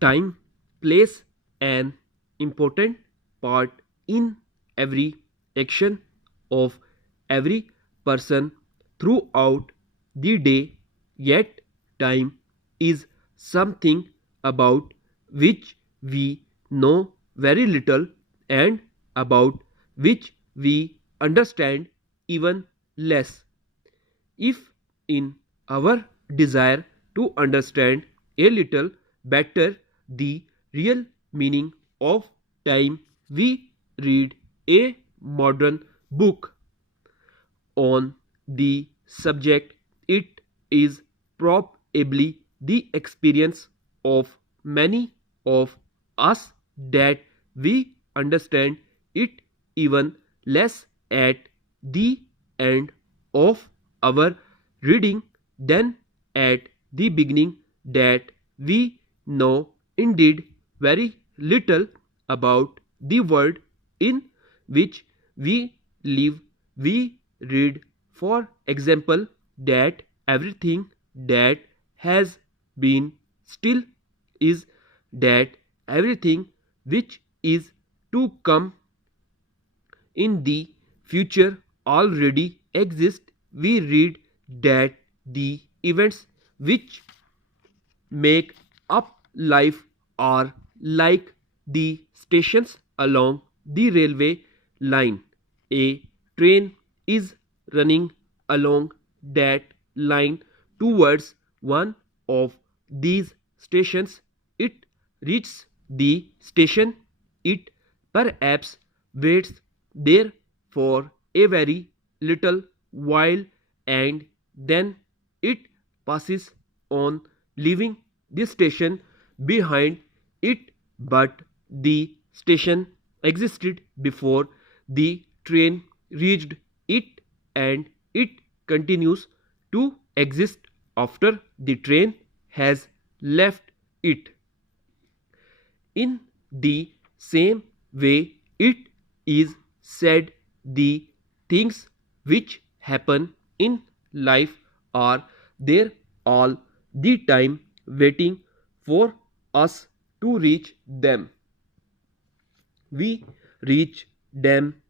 Time plays an important part in every action of every person throughout the day, yet time is something about which we know very little and about which we understand even less. If in our desire to understand a little better the real meaning of time, we read a modern book on the subject. It is probably the experience of many of us that we understand it even less at the end of our reading than at the beginning, that we know indeed very little about the world in which we live. We read, for example, that everything that has been still is, that everything which is to come in the future already exists. We read that the events which make up life are like the stations along the railway line. A train is running along that line towards one of these stations. It reaches the station. It perhaps waits there for a very little while, and then it passes on, leaving the station behind it. But the station existed before the train reached it, and it continues to exist after the train has left it. In the same way, it is said the things which happen in life are there all the time, waiting for us to reach them. We reach them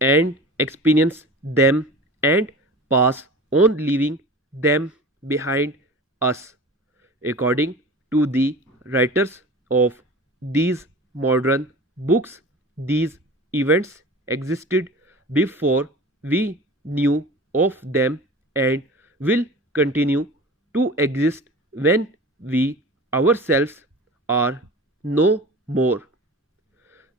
and experience them and pass on, leaving them behind us. According to the writers of these modern books, these events existed before we knew of them and will continue to exist when we ourselves are no more.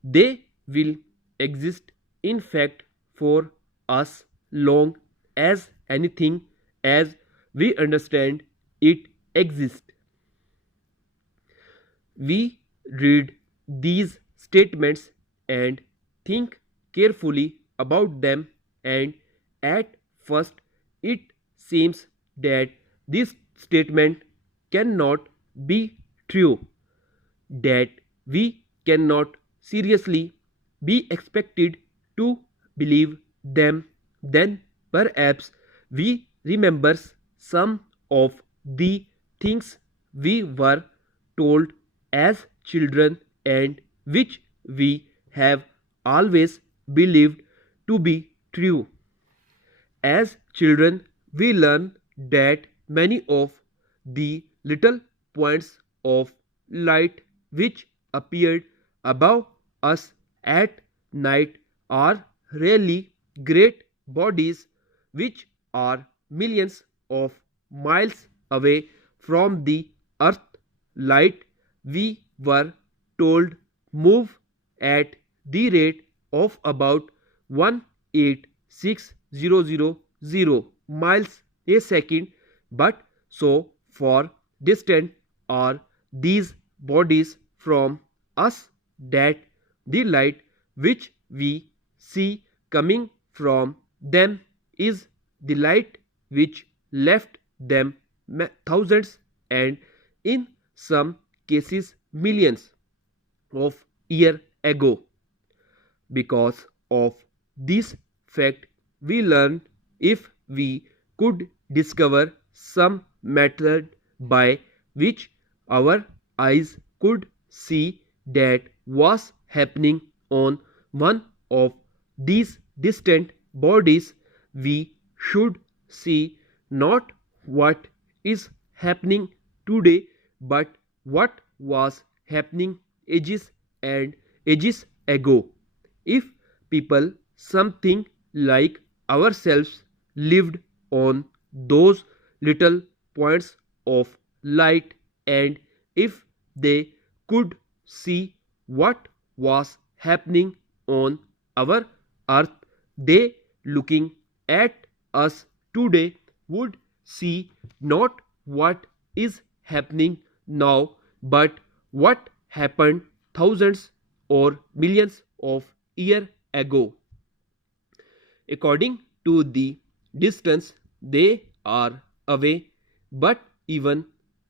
They will exist, in fact, for us long as anything as we understand it exists. We read these statements and think carefully about them, and at first it seems that this statement cannot be true, that we cannot seriously be expected to believe them. Then perhaps we remember some of the things we were told as children and which we have always believed to be true. As children, we learn that many of the little points of light which appeared above us at night are really great bodies which are millions of miles away from the earth. Light, we were told, move at the rate of about 186,000 miles a second. But so far distant are these bodies from us that the light which we see coming from them is the light which left them thousands, and in some cases millions of years ago. Because of this fact, we learn, if we could discover some method by which our eyes could see that was happening on one of these distant bodies, we should see not what is happening today, but what was happening ages and ages ago. If people something like ourselves lived on those little points of light, and if they could see what was happening on our earth, they looking at us today would see not what is happening now, but what happened thousands or millions of years ago. According to the distance they are away, but even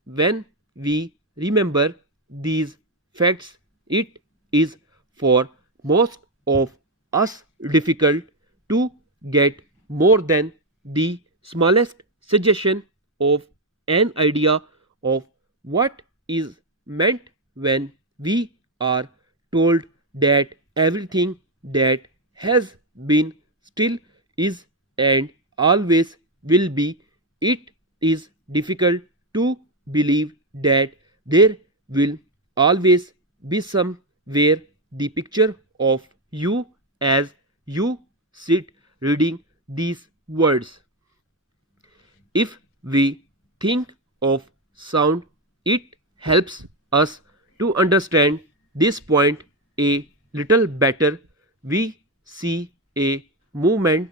when we remember these facts, it is for most of us difficult to get more than the smallest suggestion of an idea of what is meant when we are told that everything that has been still is and always will be. It is difficult to believe that there will always be somewhere the picture of you as you sit reading these words. If we think of sound, it helps us to understand this point a little better. We see a movement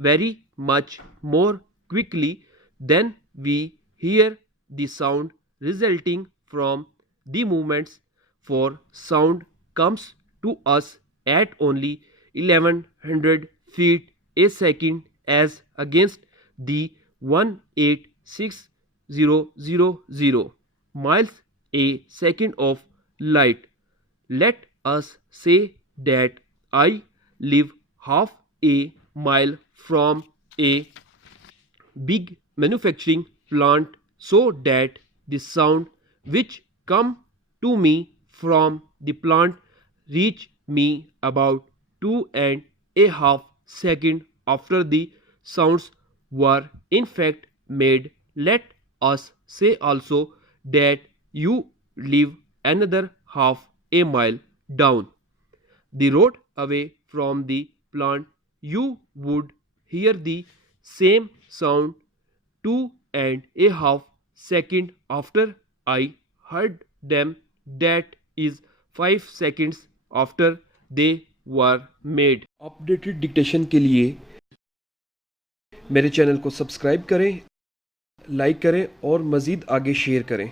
very much more quickly than we hear the sound resulting from the movements, for sound comes to us at only 1100 feet a second as against the 186,000 miles a second of light. Let us say that I live half a mile from a big manufacturing plant, so that the sound which come to me from the plant reach me about 2.5 seconds after the sounds were in fact made. Let us say also that you live another half a mile down the road away from the plant. You would hear the same sound 2.5 seconds after I heard them. That is 5 seconds after they were made. Updated dictation के लिए मेरे channel को subscribe करें, like करें और मज़ीद आगे share करें।